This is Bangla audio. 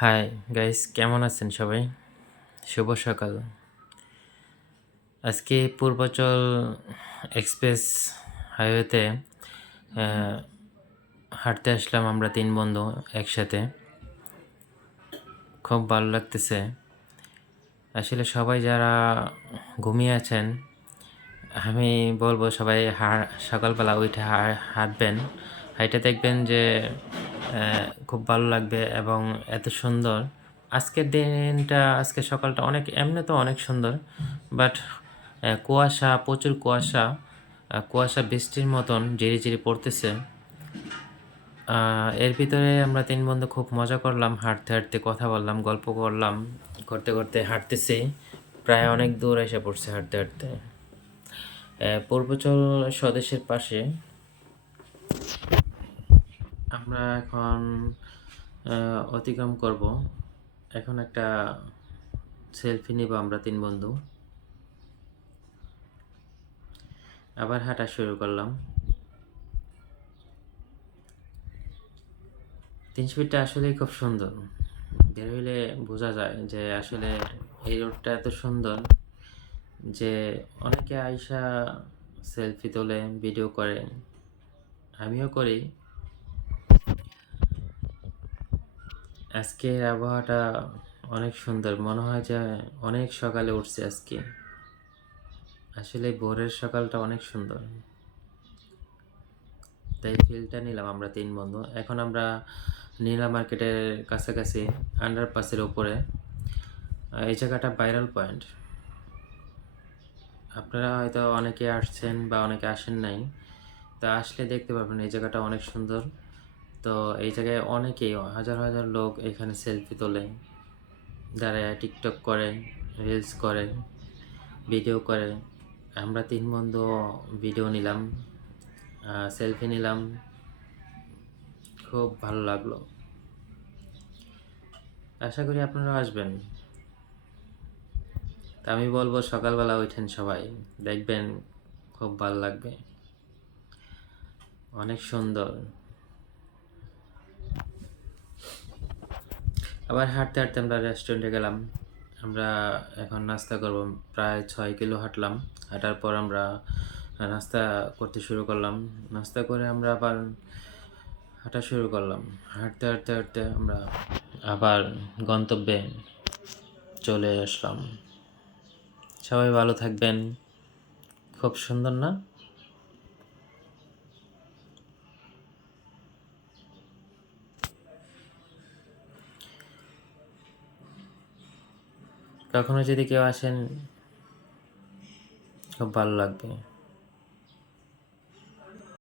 হাই গাইস, কেমন আছেন সবাই? শুভ সকাল। আজকে পূর্বাচল এক্সপ্রেস হাইওয়েতে হাঁটতে আসলাম আমরা ৩ বন্ধু একসাথে। খুব ভালো লাগতেছে। আসলে সবাই যারা ঘুমিয়ে আছেন, আমি বলব সবাই সকালবেলা উঠে হাঁটবেন। হাইটে দেখবেন যে খুব ভালো লাগবে এবং এত সুন্দর। আজকের দিনটা, আজকের সকালটা এমনি তো অনেক সুন্দর। বাট কুয়াশা, প্রচুর কুয়াশা। কুয়াশা বৃষ্টির মতন ঝিরিঝিরি পড়তেছে। এর ভিতরে আমরা ৩ বন্ধু খুব মজা করলাম। হাঁটতে, হাঁটতে কথা বললাম, গল্প করলাম। করতে, করতে হাঁটতেছি। প্রায় অনেক দূর এসে পড়ছি হাঁটতে, হাঁটতে। পূর্বাচল স্বদেশের পাশে আমরা এখন অতিক্রম করব। এখন একটা সেলফি নিব আমরা ৩ বন্ধু। আবার হাঁটা শুরু করলাম। ৩০০ ফিটটা আসলেই খুব সুন্দর। বের হইলে বোঝা যায় যে আসলে এই রোডটা এত সুন্দর যে অনেকে আইসা সেলফি তোলে, ভিডিও করে। আমিও করি। আজকের আবহাওয়াটা অনেক সুন্দর। মনে হয় যে অনেক সকালে উঠছি আজকে। আসলে ভোরের সকালটা অনেক সুন্দর। তাই ফিলটা নিলাম আমরা ৩ বন্ধু। এখন আমরা নীলা মার্কেটের কাছাকাছি, আন্ডারপাসের উপরে। এই জায়গাটা ভাইরাল পয়েন্ট। আপনারা হয়তো অনেকে আসছেন বা অনেকে আসেন নাই। তো আসলে দেখতে পারবেন এই জায়গাটা অনেক সুন্দর। তো এই জায়গায় অনেকেই, হাজার হাজার লোক এখানে সেলফি তোলে, দাঁড়ায় টিকটক করে, রিলস করে, ভিডিও করে। আমরা ৩ বন্ধু ভিডিও নিলাম, সেলফি নিলাম। খুব ভালো লাগলো। আশা করি আপনারাও আসবেন। তা আমি বলবো সকালবেলা উঠেন সবাই, দেখবেন খুব ভালো লাগবে। অনেক সুন্দর। আবার হাঁটতে হাঁটতে আমরা রেস্টুরেন্টে গেলাম। আমরা এখন নাস্তা করব। প্রায় ৬ কিলো হাঁটলাম। হাঁটার পর আমরা নাস্তা করতে শুরু করলাম। নাস্তা করে আমরা আবার হাঁটা শুরু করলাম। হাঁটতে হাঁটতে হাঁটতে আমরা আবার গন্তব্যে চলে আসলাম। সবাই ভালো থাকবেন। খুব সুন্দর না? কখনো যদি কেউ আসেন, খুব ভালো লাগবে।